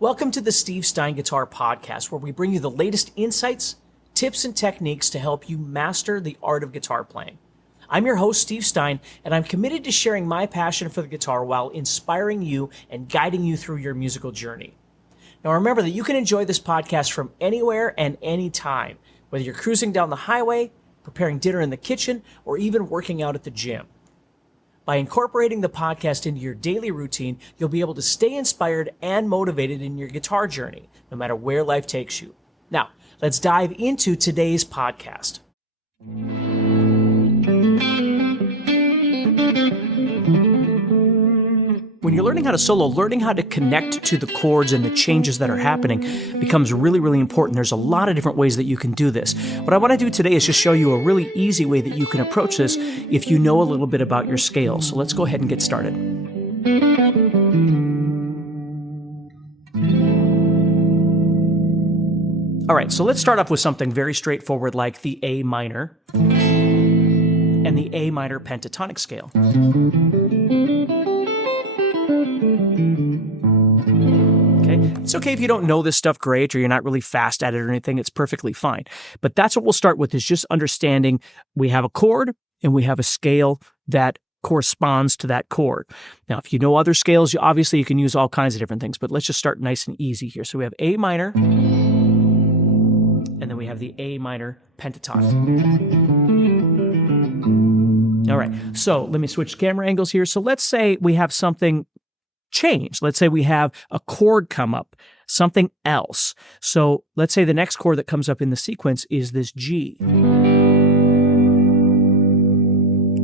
Welcome to the Steve Stein Guitar Podcast, where we bring you the latest insights, tips, and techniques to help you master the art of guitar playing. I'm your host, Steve Stein, and I'm committed to sharing my passion for the guitar while inspiring you and guiding you through your musical journey. Now remember that you can enjoy this podcast from anywhere and anytime, whether you're cruising down the highway, preparing dinner in the kitchen, or even working out at the gym. By incorporating the podcast into your daily routine, you'll be able to stay inspired and motivated in your guitar journey, no matter where life takes you. Now, let's dive into today's podcast. When you're learning how to solo, learning how to connect to the chords and the changes that are happening becomes really, really important. There's a lot of different ways that you can do this. What I want to do today is just show you a really easy way that you can approach this if you know a little bit about your scales. So let's go ahead and get started. All right, so let's start off with something very straightforward like the A minor and the A minor pentatonic scale. It's okay if you don't know this stuff great or you're not really fast at it or anything. It's perfectly fine. But that's what we'll start with, is just understanding we have a chord and we have a scale that corresponds to that chord. Now, if you know other scales, obviously you can use all kinds of different things, but let's just start nice and easy here. So we have A minor, and then we have the A minor pentatonic. All right, so let me switch camera angles here. So let's say we have something change. Let's say we have a chord come up, something else. So let's say the next chord that comes up in the sequence is this G.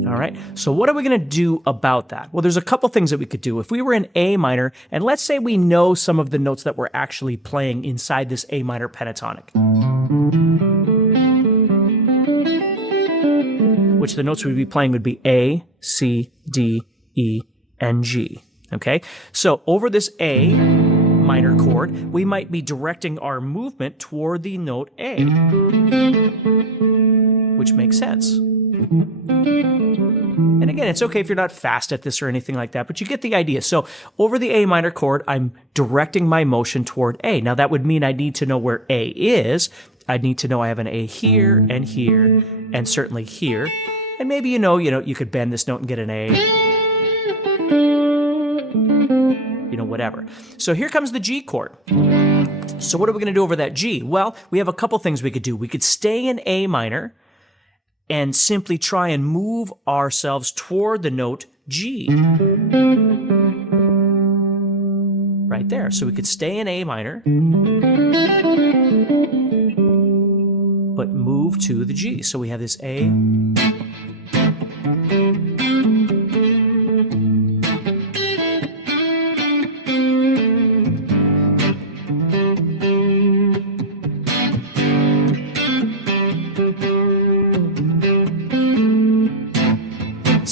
All right, so what are we going to do about that? Well, there's a couple things that we could do. If we were in A minor, and let's say we know some of the notes that we're actually playing inside this A minor pentatonic, which the notes we'd be playing would be A, C, D, E, and G. Okay, so over this A minor chord, we might be directing our movement toward the note A, which makes sense. And again, it's okay if you're not fast at this or anything like that, but you get the idea. So over the A minor chord, I'm directing my motion toward A. Now that would mean I need to know where A is. I'd need to know I have an A here, and certainly here. And maybe you could bend this note and get an A. Whatever. So here comes the G chord. So what are we going to do over that G? Well, we have a couple things we could do. We could stay in A minor and simply try and move ourselves toward the note G. Right there. So we could stay in A minor, but move to the G. So we have this A.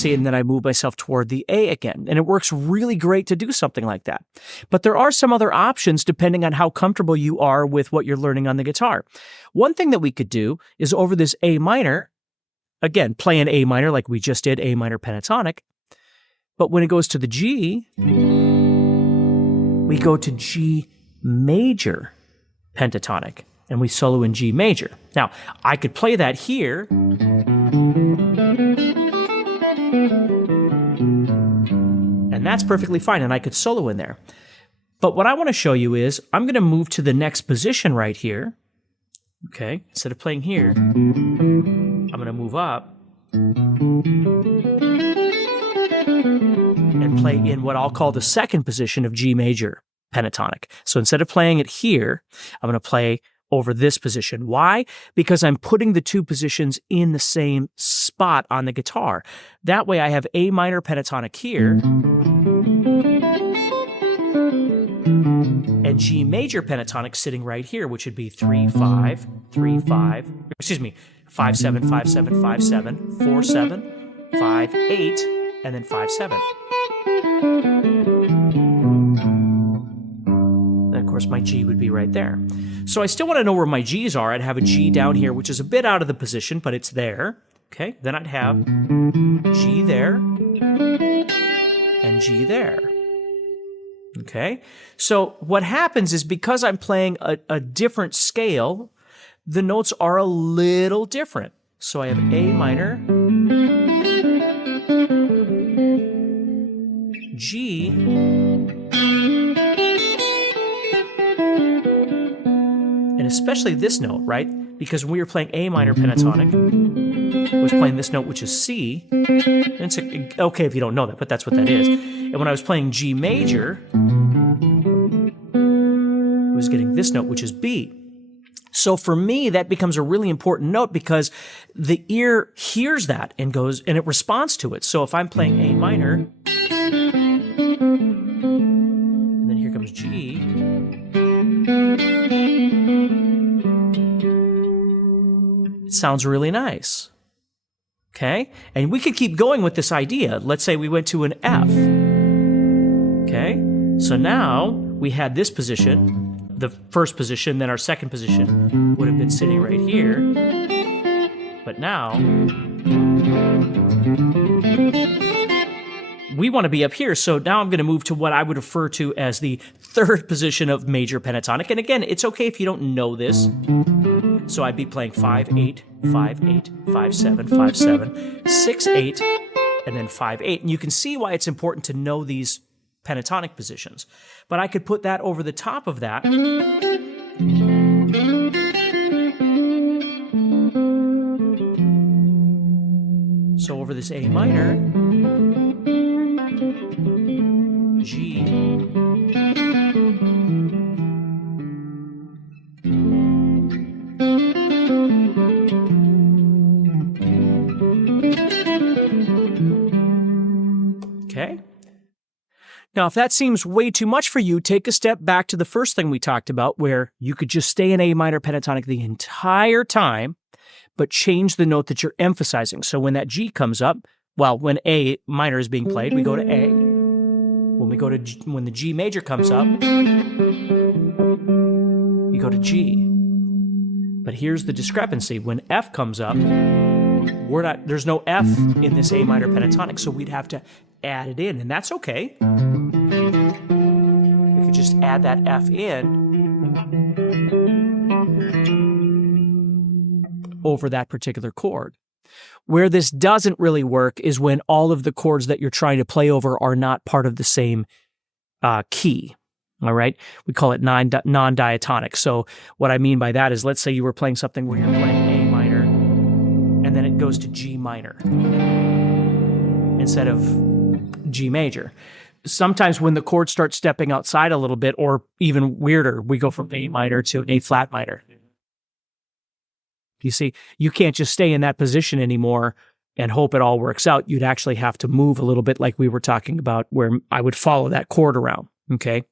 And then I move myself toward the A again. And it works really great to do something like that. But there are some other options depending on how comfortable you are with what you're learning on the guitar. One thing that we could do is over this A minor, again, play an A minor like we just did, A minor pentatonic. But when it goes to the G, we go to G major pentatonic, and we solo in G major. Now, I could play that here, and that's perfectly fine, and I could solo in there. But what I want to show you is I'm going to move to the next position right here. Okay, instead of playing here, I'm going to move up and play in what I'll call the second position of G major pentatonic. So instead of playing it here, I'm going to play over this position. Why? Because I'm putting the two positions in the same spot on the guitar. That way I have A minor pentatonic here and G major pentatonic sitting right here, which would be 3, 5, 3, 5, 5, 7, 5, 7, 5, 7, 4, 7, 5, 8, and then 5, 7. And of course my G would be right there. So I still want to know where my G's are. I'd have a G down here, which is a bit out of the position, but it's there. Okay, then I'd have G there and G there. Okay? So what happens is because I'm playing a different scale, the notes are a little different. So I have A minor, G, and especially this note, right? Because when we were playing A minor pentatonic, I was playing this note, which is C. And it's okay if you don't know that, but that's what that is. And when I was playing G major, I was getting this note, which is B. So for me, that becomes a really important note because the ear hears that and goes, and it responds to it. So if I'm playing A minor, and then here comes G, it sounds really nice. Okay? And we could keep going with this idea. Let's say we went to an F. Okay? So now we had this position, the first position, then our second position would have been sitting right here. But now we want to be up here. So now I'm going to move to what I would refer to as the third position of major pentatonic. And again, it's okay if you don't know this. So I'd be playing 5-8, 5-8, 5-7, 5-7, 6-8, and then 5-8. And you can see why it's important to know these pentatonic positions. But I could put that over the top of that. So over this A minor, G, okay? Now, if that seems way too much for you, take a step back to the first thing we talked about, where you could just stay in A minor pentatonic the entire time, but change the note that you're emphasizing. So when that G comes up, well, when A minor is being played, we go to A. When the G major comes up, we go to G. But here's the discrepancy. When F comes up, there's no F in this A minor pentatonic, so we'd have to add it in, and that's okay. We could just add that F in over that particular chord. Where this doesn't really work is when all of the chords that you're trying to play over are not part of the same key. All right? We call it non-diatonic. So what I mean by that is, let's say you were playing something where you're playing A minor, and then it goes to G minor instead of G major. Sometimes when the chords start stepping outside a little bit, or even weirder, we go from A minor to A flat minor. You see, you can't just stay in that position anymore and hope it all works out. You'd actually have to move a little bit, like we were talking about, where I would follow that chord around, okay?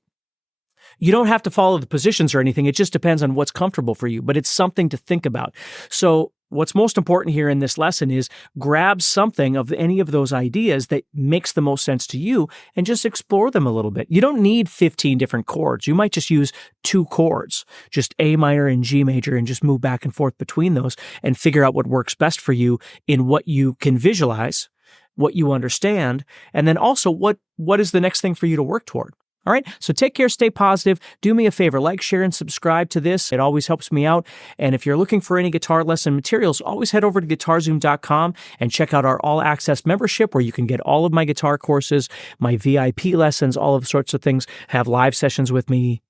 You don't have to follow the positions or anything. It just depends on what's comfortable for you, but it's something to think about. So what's most important here in this lesson is grab something of any of those ideas that makes the most sense to you and just explore them a little bit. You don't need 15 different chords. You might just use 2 chords, just A minor and G major, and just move back and forth between those and figure out what works best for you in what you can visualize, what you understand, and then also what is the next thing for you to work toward. All right, so take care, stay positive. Do me a favor, like, share, and subscribe to this. It always helps me out. And if you're looking for any guitar lesson materials, always head over to GuitarZoom.com and check out our all-access membership, where you can get all of my guitar courses, my VIP lessons, all of sorts of things, have live sessions with me,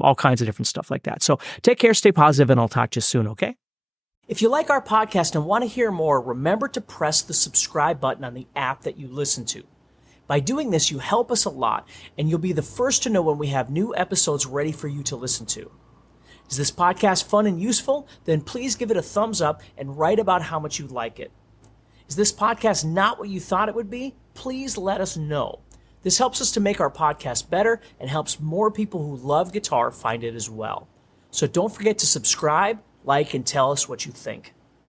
all kinds of different stuff like that. So take care, stay positive, and I'll talk to you soon, okay? If you like our podcast and want to hear more, remember to press the subscribe button on the app that you listen to. By doing this, you help us a lot, and you'll be the first to know when we have new episodes ready for you to listen to. Is this podcast fun and useful? Then please give it a thumbs up and write about how much you like it. Is this podcast not what you thought it would be? Please let us know. This helps us to make our podcast better and helps more people who love guitar find it as well. So don't forget to subscribe, like, and tell us what you think.